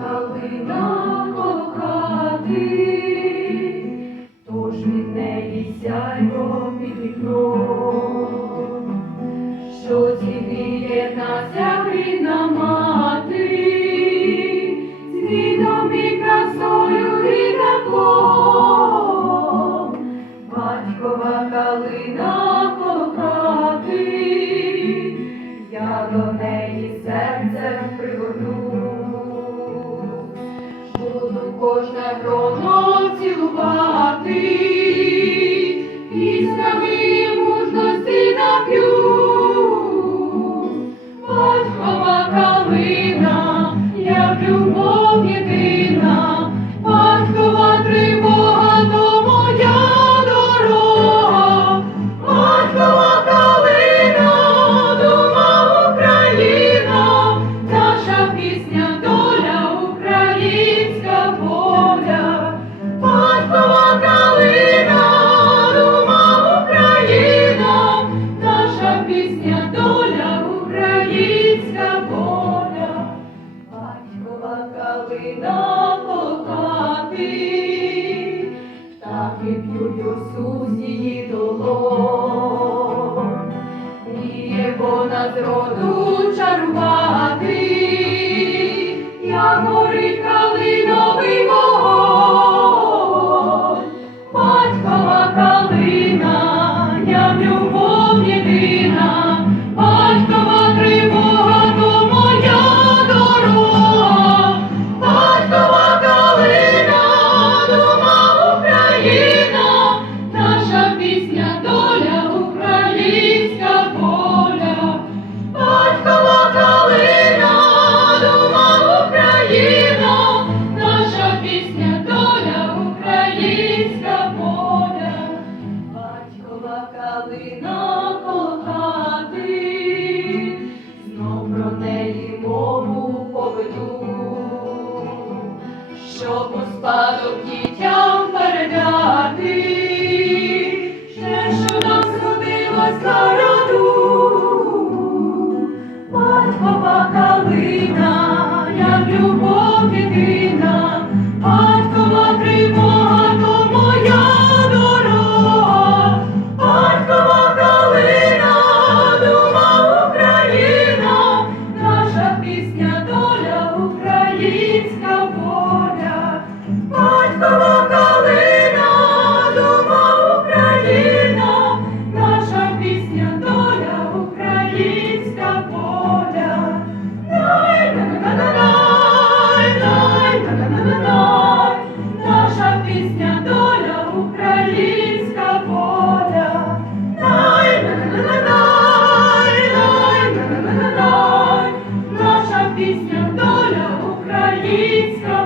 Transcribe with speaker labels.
Speaker 1: Калина кохати, тож від неї сяймо під вікно, що зігріє нас мати, з відом і красою батькова калина. до неї серцем пригорну, буду кожне. п'ють осу з її долон, вміє вона з роду чарувати, я горить щоб у спадок дітям передати, ще що нам згодилось. Wielbicka.